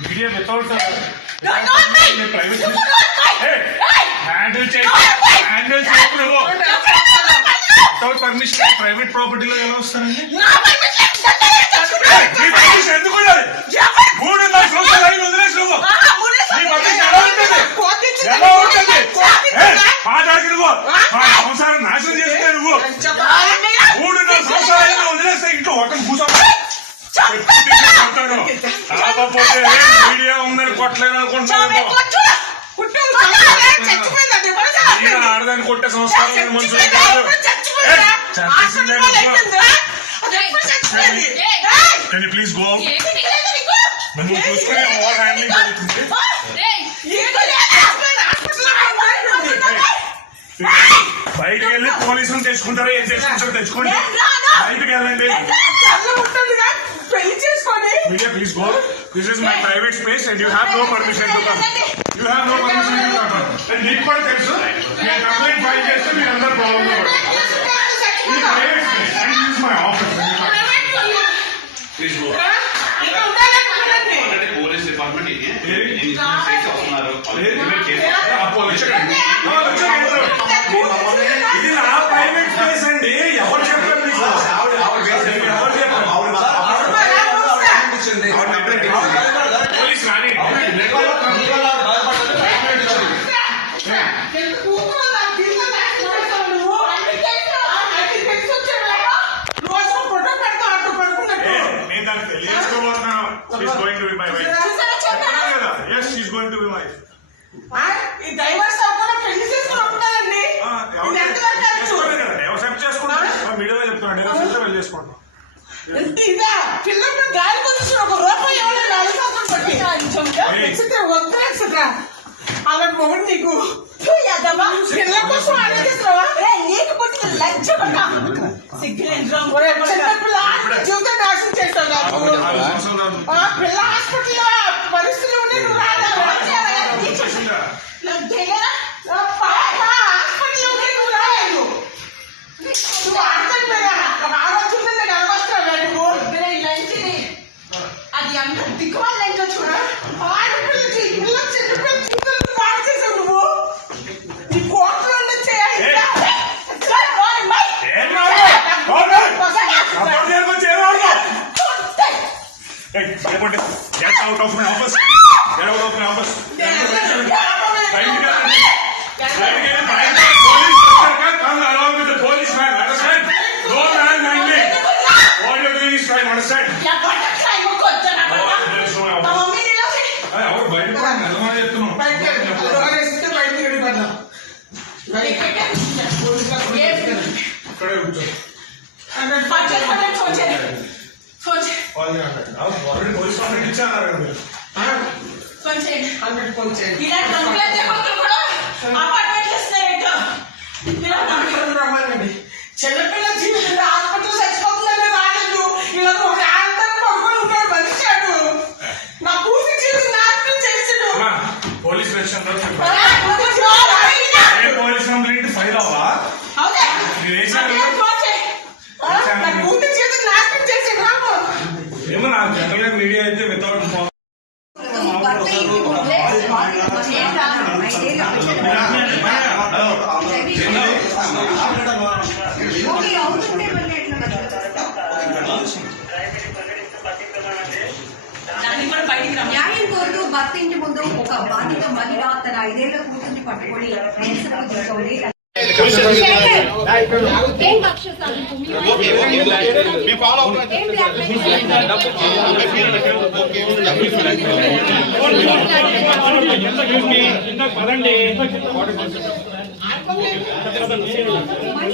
Media without. Private. Handle handle without permission private ప్రాపర్టీలో ఎలా వస్తారండి? ఎందుకు ఉండాలి ఎవరు? మూడు నాలుగు సంవత్సరాలు అయింది వదిలేసి నువ్వు ఆహా, మూడే నీ సంవత్సరాలు పర్మిషన్ ఎలా ఉంటుంది కోతిచ్చిందా? ఎలా ఉంటుంది కోతిచ్చిందా? మాట్లాడికి నువ్వు మా సంసారం నాశనం చేస్తే నువ్వు అన్నయ్య, మూడు నాలుగు సంవత్సరాలు అయింది వదిలేస్తే ఇంట్లో ఒకరిని కూర్చో కాకపోతే మీడియా ఉందని కొట్టలేదు అనుకుంటున్నాను ఆడదాన్ని కొట్టే సంస్కారం మనుషులు go? తెలియదు నీకు? నువ్వు చూసుకుని ఓవర్ హ్యాండ్లింగ్ జరుగుతుంది. బయటికి వెళ్ళి పోలీసులు తెచ్చుకుంటారు? ఏం తెచ్చుకుంటారో తెచ్చుకోండి. బయటికి వెళ్ళండి. పెళ్ళి చేసుకోండి media please go this is my private space and you have no permission to come you have no permission to come and మీకు కూడా తెలుసు నేను కంప్లైంట్ ఫైల్ చేస్తే మీరు అందరూ ప్రాబ్లం ఇది private space and this my office please go ఇక్కడ ఉండాలనుకున్నానండి. ఆల్రెడీ పోలీస్ డిపార్ట్మెంట్ ఇది ఏది? ఇన్స్పెక్షన్ చేసి వస్తున్నారు ఇది నా ప్రైవేట్ స్పేస్ అండి ఎవరు చెప్పారు మీకు ఎవరు చెప్పారు పోలీస్ రాని ఎందుకు కూతురు నాకు తీసుకొని యాక్సిడెంట్ చేసావు నువ్వు? ఆ, నాకు తెలిసి వచ్చావేమో. రోజు ఫోటో పెడతా అటు పడుకున్నట్టు. నేను దాన్ని పెళ్ళి చేసుకోబోతున్నాను she's going to be my wife చూసారా చెప్పాను? కదా yes she's going to be my ఈ డైవర్స్ అవ్వకుండా పెళ్ళి చేసుకుని ఖర్చు? ఎవరు చేసుకుంటాను మీడియాలో చెప్తున్నాను నేను సిద్ధం వెళ్ళి చేసుకుంటాను ఎంత ఇదా? పిల్లలు గాలి కొంచెం ఒక రూపాయి ఇవ్వలేదు నాలుగు సంవత్సరం పట్టి ఎక్సెట్రా వద్దు ఎక్సెట్రా. అలాంటి మొగుడు నీకు. పిల్లల కోసం ఆలోచిస్తున్నావా నీకు పుట్టిన లజ్జ జీవితం నాశనం చేస్తావు నాకు. ఆ పిల్ల హాస్పిటల్లో Hey, భయపడ్డా. Get out of my office. Get out of my office. బయటికి వెళ్ళండి. బయటికి వెళ్ళి బయట పోలీస్ వచ్చాక come along with the policeman. Understand? No man handling. All you're doing is crime. Understand? అరే, ఎవరు బయటకు పోండి. ఎంత మాట చెప్తున్నావు? ఇక్కడే కూర్చో. వాళ్ళని అడగండి. అవును, కూడా అపార్ట్మెంట్లు ఇస్తున్నారేంటో రమ్మనండి చిన్నపిల్ల జీవితం హాస్పిటల్ చచ్చిపోతుందని రాలేదు ఇలా ఒక ఆనందం పడుకొని ఉంటాడు మనిషి అటు నా కూతురు జీవితం నాశనం చేసాడు పోలీస్ స్టేషన్లో పోలీస్ కంప్లైంట్ ఫైల్ అవ్వా అవునా? మీరు వేశారు నాకేం ఫోన్ చేయి. ఆ? నా కూతురు జీవితం నాశనం చేసాడు రాము ఏమో నాకు జనరల్గా మీడియా అయితే వితౌట్ న్యాయం కోరుతూ భర్త ఇంటి ముందు ఒక బాధిత మహిళ తన ఐదేళ్ళ కూతుర్ని పట్టుకొని నిరసనకు